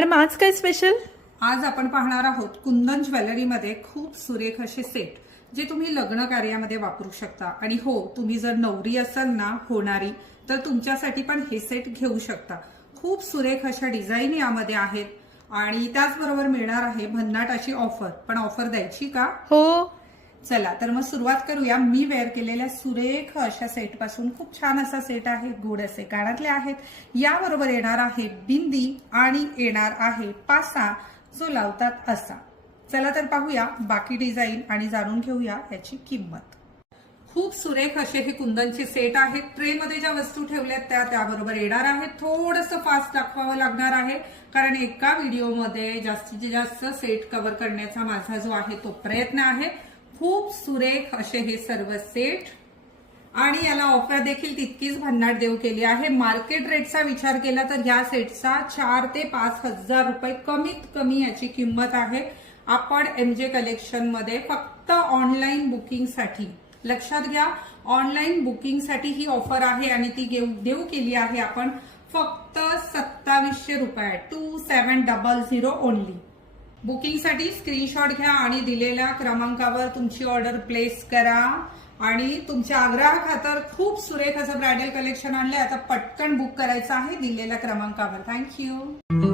Madam आज काय special? आज आपण पाहणार आहोत कुंदन ज्वेलरीमध्ये खूप सुरेख असे सेट जे तुम्ही लग्न कार्यामध्ये वापरू शकता। आणि हो, तुम्ही जर नवरी असाल ना होणारी, तर तुमच्यासाठी पण हे सेट घेऊ शकता। खूप सुरेख अशा डिझाईन यामध्ये आहेत आणि त्याचबरोबर मिळणार आहे भन्नाट अशी ऑफर। पण ऑफर द्यायची का? हो, चला तर मग सुरुवात करूया। मी वेअर केलेल्या सुरेख अशा सेट पासून खूप छान असा सेट आहे। गोड असे कानातले आहेत, याबरोबर येणार आहे बिंदी आणि येणार आहे पासा जो लावतात असा। चला तर पाहूया बाकी डिझाईन आणि जाणून घेऊया याची किंमत। खूप सुरेख असे हे कुंदनचे सेट आहेत। ट्रे मध्ये ज्या वस्तू ठेवल्यात त्याबरोबर येणार आहे। थोडंसं फास्ट दाखवावं लागणार आहे कारण एका व्हिडिओमध्ये जास्तीत जास्त सेट कव्हर करण्याचा माझा जो आहे तो प्रयत्न आहे। खूप सुरेख असे हे सर्व सेट आणि याला ऑफर देखील तितकीच भन्नाट देऊ केली आहे। मार्केट रेटचा विचार केला तर या सेटचा 4 ते 5 हजार रुपये कमीत कमी याची किंमत आहे। आपण एमजे कलेक्शन मध्ये फक्त ऑनलाईन बुकिंगसाठी, लक्षात घ्या, ऑनलाईन बुकिंगसाठी ही ऑफर आहे आणि ती देऊ केली आहे आपण फक्त 2700 रुपये, 2700 ओनली। बुकिंगसाठी स्क्रीनशॉट घ्या आणि दिलेल्या क्रमांकावर तुमची ऑर्डर प्लेस करा। आणि तुमच्या आग्रहाखातर खूप सुरेख असं ब्रायडल कलेक्शन आणलंय। आता पटकन बुक करायचं आहे दिलेल्या क्रमांकावर। थँक्यू।